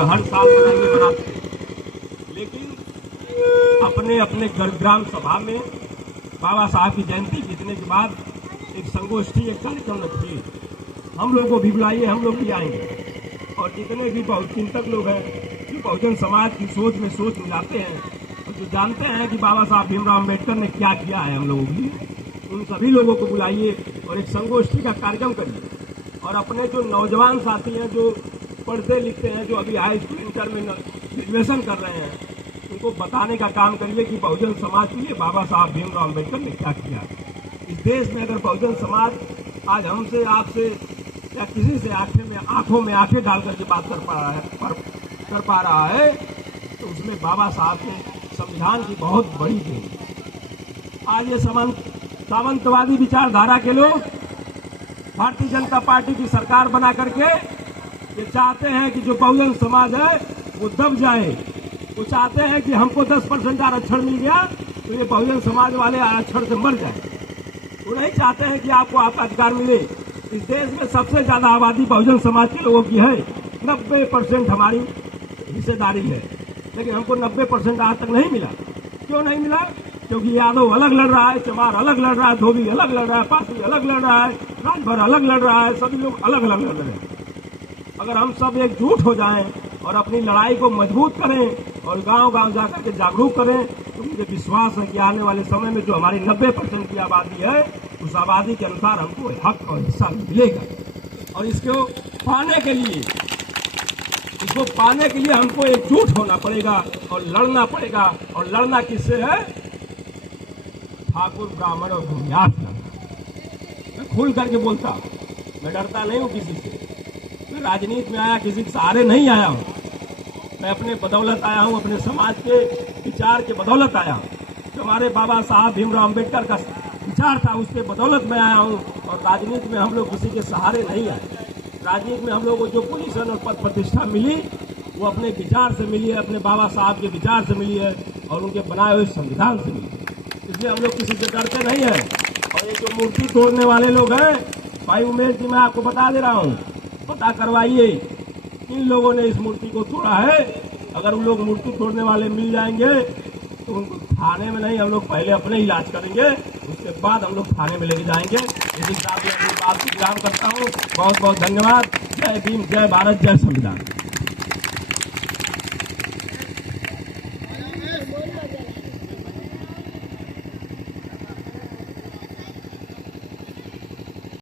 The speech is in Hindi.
और हर साल बनाते हैं। लेकिन अपने अपने ग्राम सभा में बाबा साहब की जयंती जीतने के बाद एक संगोष्ठी, एक कार्यक्रम रखिए, हम लोग को भी बुलाइए, हम लोग भी आएंगे। और जितने भी बहुत चिंतक लोग हैं जो बहुजन समाज की सोच में सोच मिलाते हैं और जो जानते हैं कि बाबा साहब भीमराव अम्बेडकर ने क्या किया है हम लोगों के लिए, उन सभी लोगों को बुलाइए और एक संगोष्ठी का कार्यक्रम करिए। और अपने जो नौजवान साथी हैं, जो पढ़ते लिखते हैं, जो अभी हाई स्कूल इंटर में ग्रेजुएशन कर रहे हैं, उनको बताने का काम करिए कि बहुजन समाज के लिए बाबा साहब भीमराव अम्बेडकर ने क्या किया। इस देश में अगर बहुजन समाज आज हमसे, आपसे या किसी से आंखों में आंखें डाल करके बात कर पा रहा है तो उसमें बाबा साहब के संविधान की बहुत बड़ी देन। आज ये सामंतवादी विचारधारा के लोग भारतीय जनता पार्टी की सरकार बना करके ये चाहते हैं कि जो बहुजन समाज है वो दब जाए। वो चाहते हैं कि हमको 10% आरक्षण मिल गया तो ये बहुजन समाज वाले आरक्षण से मर जाए। वो नहीं चाहते हैं कि आपको आपका अधिकार मिले। इस देश में सबसे ज्यादा आबादी बहुजन समाज के लोगों की है, 90% हमारी हिस्सेदारी है, लेकिन हमको 90% आज तक नहीं मिला। क्यों नहीं मिला? क्योंकि यादव अलग लड़ रहा है, चमार अलग लड़ रहा है, धोबी अलग लड़ रहा है, पासी अलग लड़ रहा है, राजभर अलग लड़ रहा है, सभी लोग अलग अलग लड़ रहे हैं। अगर हम सब एकजुट हो जाएं और अपनी लड़ाई को मजबूत करें और गांव गांव जाकर के जागरूक करें तो मुझे विश्वास है कि आने वाले समय में जो हमारी 90% की आबादी है उस आबादी के अनुसार हमको हक और हिस्सा मिलेगा। और इसको पाने के लिए हमको एकजुट होना पड़ेगा और लड़ना पड़ेगा। और लड़ना किससे है? ठाकुर, ब्राह्मण और भूमियात लड़ना। मैं खुल करके बोलता, मैं डरता नहीं हूँ किसी से। मैं राजनीति में आया किसी के सहारे नहीं आया हूँ, मैं अपने बदौलत आया हूँ, अपने समाज के विचार के बदौलत आया हूँ। जो हमारे बाबा साहब भीमराव अम्बेडकर का विचार था उसके बदौलत में आया हूँ। और राजनीति में हम लोग किसी के सहारे नहीं आए। राजनीति में हम लोग को जो पोजीशन और पद प्रतिष्ठा मिली वो अपने विचार से मिली है, अपने बाबा साहब के विचार से मिली है और उनके बनाए हुए संविधान से मिली है। इसलिए हम लोग किसी से डरते नहीं है। और ये जो मूर्ति तोड़ने वाले लोग हैं, भाई उमेश जी, मैं आपको बता दे रहा हूँ, पता करवाइए किन लोगों ने इस मूर्ति को तोड़ा है। अगर उन लोग मूर्ति तोड़ने वाले मिल जाएंगे तो उनको थाने में नहीं, हम लोग पहले अपने इलाज करेंगे, उसके बाद हम लोग थाने में लेके जाएंगे। इसी हिसाब से अपनी बात को विराम करता हूँ। बहुत बहुत धन्यवाद। जय भीम, जय भारत, जय संविधान।